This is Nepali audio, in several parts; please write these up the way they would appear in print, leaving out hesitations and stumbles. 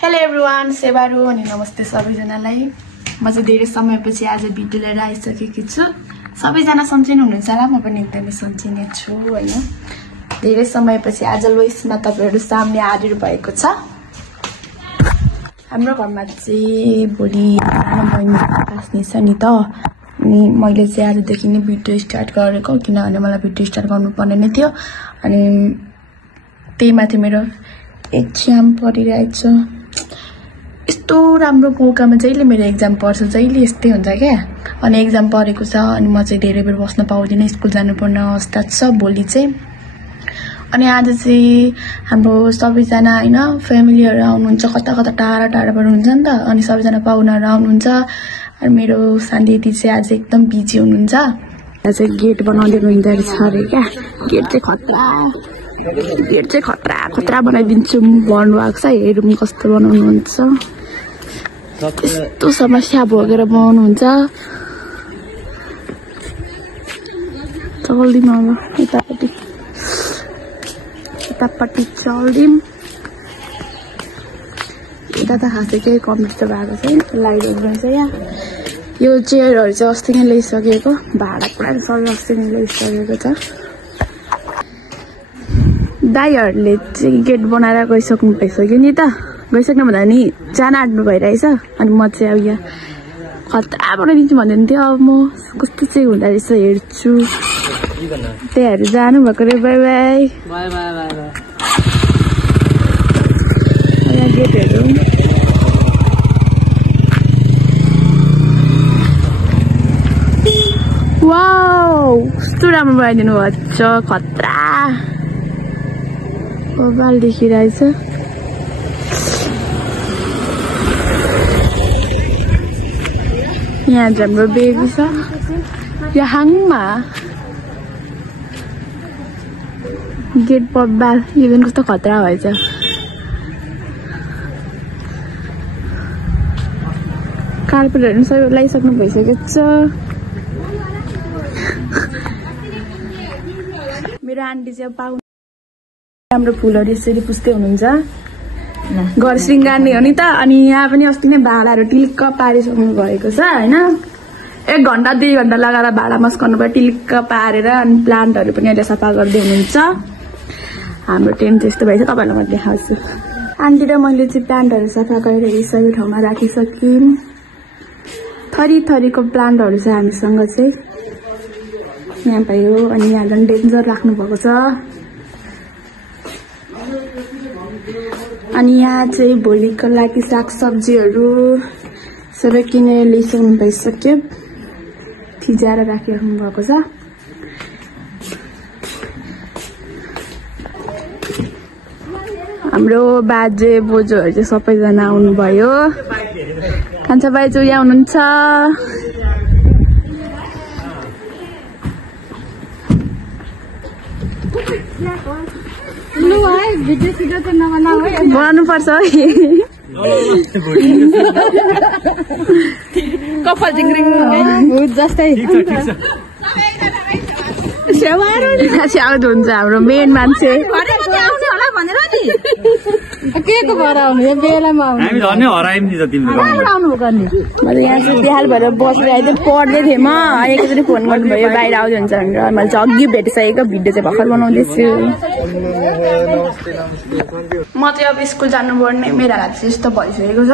हेलो एभ्रिवान, सेवारु अनि नमस्ते सबैजनालाई। म चाहिँ धेरै समयपछि आज भिडियो लिएर आइसकेकी छु। सबैजना सन्चै हुनुहुन्छ होला, म पनि एकदमै सन्चै नै छु हैन। धेरै समयपछि आज लोइसमा तपाईहरु सामने हाजिर भएको छ। हाम्रो घरमा चाहिँ भोलि बहिनी आस्ने छ नि त, अनि मैले चाहिँ आजदेखि नै भिडियो स्टार्ट गरेको, किनभने मलाई भिडियो स्टार्ट गर्नुपर्ने नै थियो। अनि त्यही माथि मेरो एक्जाम परिरहेछ। यस्तो राम्रो मौकामा जहिले मेरो एक्जाम पर्छ, जहिले यस्तै हुन्छ क्या। अनि एक्जाम परेको छ अनि म चाहिँ धेरै बेर बस्न पाउँदिनँ, स्कुल जानुपर्ने अवस्था छ भोलि चाहिँ। अनि आज चाहिँ हाम्रो सबैजना हैन फ्यामिलीहरु आउनुहुन्छ, कता कता टाढा टाढाबाट हुन्छ नि त। अनि सबैजना पाहुनाहरु आउनुहुन्छ। अनि मेरो सानी दिदी चाहिँ आज एकदम बिजी हुनुहुन्छ। आज गेट बनाउँदै हुनुहुन्छ अरे क्या। गेट चाहिँ खतरा बनाइदिन्छु भन्नुभएको छ। हेरौँ कस्तो बनाउनुहुन्छ। यस्तो समस्या भोगेर बनाउनुहुन्छ। चल्दिउँ अब यतापट्टि चल्दिउँ। यता त खासै केही कम्प्लिट भएको छैन, लाइटहरू पनि छ यहाँ। यो चेयरहरू चाहिँ अस्ति नै ल्याइसकेको, भाडा पुरा सबै अस्ति नै ल्याइसकेको छ। दाइहरूले चाहिँ गेट बनाएर गइसक्नु भइसक्यो नि त। गइसक्नु भन्दा नि जान आँट्नु भइरहेछ। अनि म चाहिँ अब यहाँ खतरा बनाइदिन्छु भन्दै थियो। अब म कस्तो चाहिँ हुँदो रहेछ हेर्छु। त्यहीहरू जानुभएको रे। Bye bye bye bye bye bye. गेटहरू वाउ, कस्तो राम्रो बनाइदिनु भएको छ। खतरा कपाल देखिरहेछ। यहाँ चाहिँ हाम्रो बेबी छ यहाँमा। गेट बब्बाल यो पनि कस्तो खतरा भएछ। कार्पेटहरू सबै लगाइसक्नु भइसकेको छ। मेरो आन्टी चाहिँ पाउनु राम्रो फुलहरू यसरी पुस्दै हुनुहुन्छ। घर श्रृङ्गार्ने हो नि त। अनि यहाँ पनि अस्ति नै भाँडाहरू टिल्क पारिसक्नु भएको छ हैन। 1 घण्टा 2 घण्टा लगाएर भाँडा मस्काउनु भयो टिल्क पारेर। अनि प्लान्टहरू पनि अहिले सफा गर्दै हुनुहुन्छ। हाम्रो टेन्ट त्यस्तो भएछ, तपाईँलाई म देखाउँछु। आन्टी र मैले चाहिँ प्लान्टहरू सफा गरेर सबै ठाउँमा राखिसक्यौँ। थरी थरीको प्लान्टहरू छ हामीसँग चाहिँ। यहाँ भयो। अनि यहाँ झन् डेन्जर राख्नु भएको छ। अनि यहाँ चाहिँ भोलिको लागि सागसब्जीहरू सबै किनेर ल्याइसक्नु भइसक्यो। फिजाएर राखिराख्नु भएको छ। हाम्रो बाजे बोजूहरू चाहिँ सबैजना आउनुभयो। कान्छा बाइजू यहाँ हुनुहुन्छ। बनाउनु पर्छ है। कपाल जिङ्रिङ जस्तै स्याउट हुन्छ हाम्रो मेन मान्छे। के को घर आउने बेलामा हामी धन्य हरायौँ नि त तिमीले। मैले यहाँ चाहिँ बेहाल भएर बसिरहेको थिएँ, पढ्दै थिएँ म। एकचोटि फोन गर्नुभयो बाहिर आउँदै हुन्छ भनेर। मैले चाहिँ अघि भेटिसकेको भिडियो चाहिँ भर्खर बनाउँदैछु। म चाहिँ अब स्कुल जानुपर्ने मेरो हात चाहिँ यस्तो भइसकेको छ।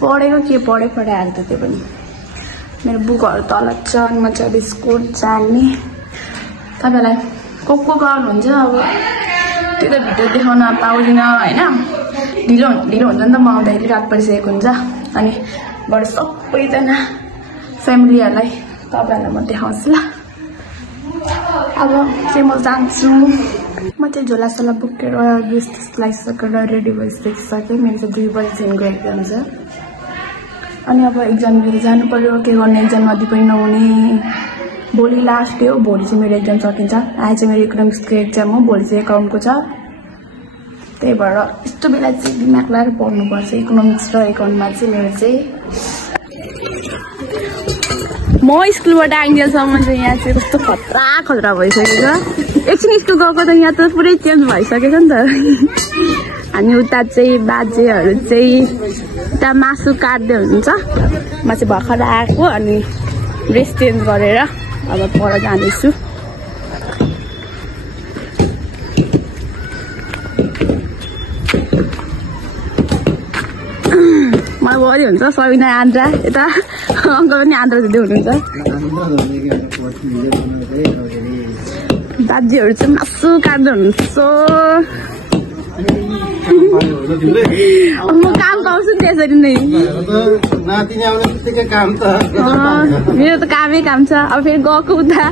पढेको के पढाएको त त्यो पनि। मेरो बुकहरू तल छ। अनि म चाहिँ अब स्कुल जाने। तपाईँलाई को गर्नुहुन्छ अब त्यो त भिडियो देखाउन पाउँदिनँ होइन। ढिलो हुन्छ नि त। म आउँदाखेरि रात परिसकेको हुन्छ। अनि बरु सबैजना फ्यामिलीहरूलाई तपाईँहरूलाई म देखाउँछु ल। अब चाहिँ म जान्छु। म चाहिँ झोलासोला बोकेर ड्रेस लगाइसकेर रेडी भइसकिसकेँ। मेरो चाहिँ 2 बजीदेखिको एक्जाम छ। अनि अब एक्जाम दिएर जानु पर्यो। के गर्ने, एक्जाम नदिई पनि नहुने। भोलि लास्ट डे हो। भोलि चाहिँ मेरो एक्जाम सकिन्छ। आज चाहिँ मेरो इकोनोमिक्सको एक्जाम हो, भोलि चाहिँ एकाउन्टको छ। त्यही भएर यस्तो बेला चाहिँ दिमाग लगाएर पढ्नुपर्छ। इकोनोमिक्स र एकाउन्टमा चाहिँ मेरो चाहिँ। म स्कुलबाट आइन्जेलसम्म चाहिँ यहाँ चाहिँ कस्तो खतरा भइसकेको छ। एकछिन स्कुल गएको त यहाँ त पुरै चेन्ज भइसकेको छ नि त। अनि उता चाहिँ बाजेहरू चाहिँ उता मासु काट्दै हुनुहुन्छ। म चाहिँ भर्खर आएको अनि ड्रेस चेन्ज गरेर अब पर जाँदैछु। मलाई बढी हुन्छ सबिना आन्द्रा यता अङ्कल पनि आन्द्रा दिँदै हुनुहुन्छ। बाजेहरू चाहिँ मासु काट्दै हुनुहुन्छ। म काम पाउँछु नि त्यसरी नै। मेरो त कामै काम छ। अब फेरि गएको उता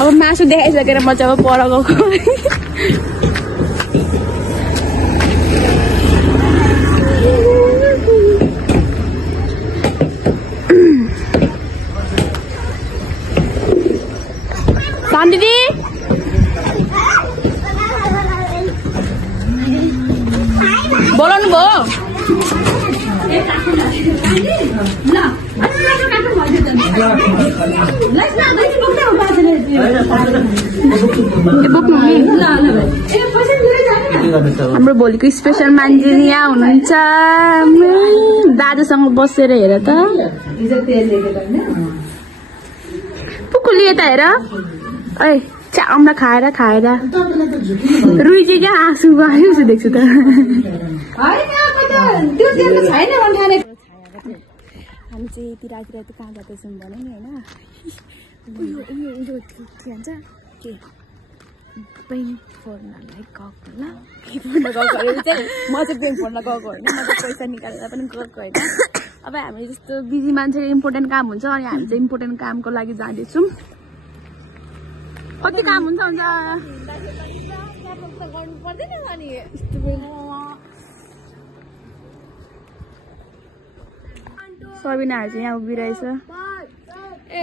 अब मासु देखाइसकेर म चाहिँ अब पर गएको। दिदी बोलाउनु भयो। हाम्रो भोलिको स्पेसल मान्छे यहाँ हुनुहुन्छ। दाजुसँग बसेर हेर त पुकुली यता हेर। ऐ चाम्रा खाएर रुई चाहिँ क्या आँसु गयो जस्तो देख्छु त। हामी चाहिँ यति राति कहाँ जाँदैछौँ भने नि होइन के भन्छ के पेन फोर्नलाई गएको होइन। के फोर्न गएको चाहिँ म चाहिँ पेन फोर्न गएको होइन। म चाहिँ पैसा निकालेर पनि गएको होइन। अब हामी जस्तो बिजी मान्छेले इम्पोर्टेन्ट काम हुन्छ अनि हामी चाहिँ इम्पोर्टेन्ट कामको लागि जाँदैछौँ। कति काम हुन्छ सबिनाहरू चाहिँ यहाँ उभिरहेछ।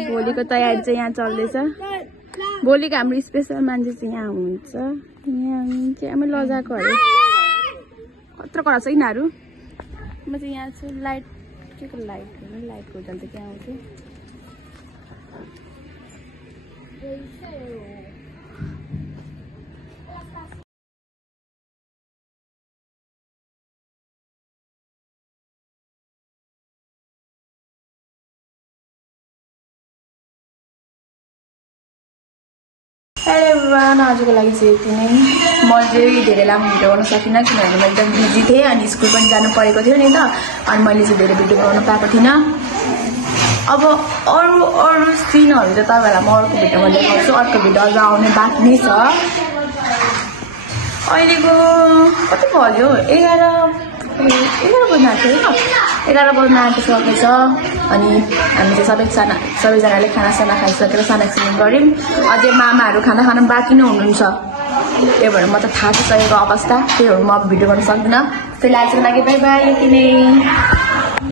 भोलिको तयारी चाहिँ यहाँ चल्दैछ। भोलिको हाम्रो स्पेसल मान्छे चाहिँ यहाँ हुनुहुन्छ। यहाँ चाहिँ हामी लजाएको अरे कत्रो कराउँछ यिनीहरू। म चाहिँ यहाँ छु। लाइट के को लाइटको जान्छ त्यहाँ आउँछु। हेलो एभ्रिवान, आजको लागि चाहिँ यति नै। म चाहिँ धेरै लामो भिडियो बनाउन सकिनँ किनभने म एकदम बिजी थिएँ अनि स्कुल पनि जानु परेको थियो नि त। अनि मैले चाहिँ धेरै भिडियो बनाउन पाएको थिइनँ। अब अरू सिनहरू चाहिँ तपाईँहरूलाई म अर्को भिडियोमा देखाउँछु। अर्को भिडियो अझ आउने बाँकी नै छ। अहिलेको कति बज्यो 11 बज्न आँट्यो होइन। 11 बज्न आँटिसकेछ। अनि हामी चाहिँ सबैजनाले खानासाना खाइसकेर सानासिन गऱ्यौँ। अझै मामाहरू खाना खानु बाँकी नै हुनुहुन्छ। त्यही भएर म त थाकिसकेको अवस्था। त्यही भएर म अब भिडियो गर्न सक्दिनँ। त्यसलाई आजको लागि बाई बाई। यति नै।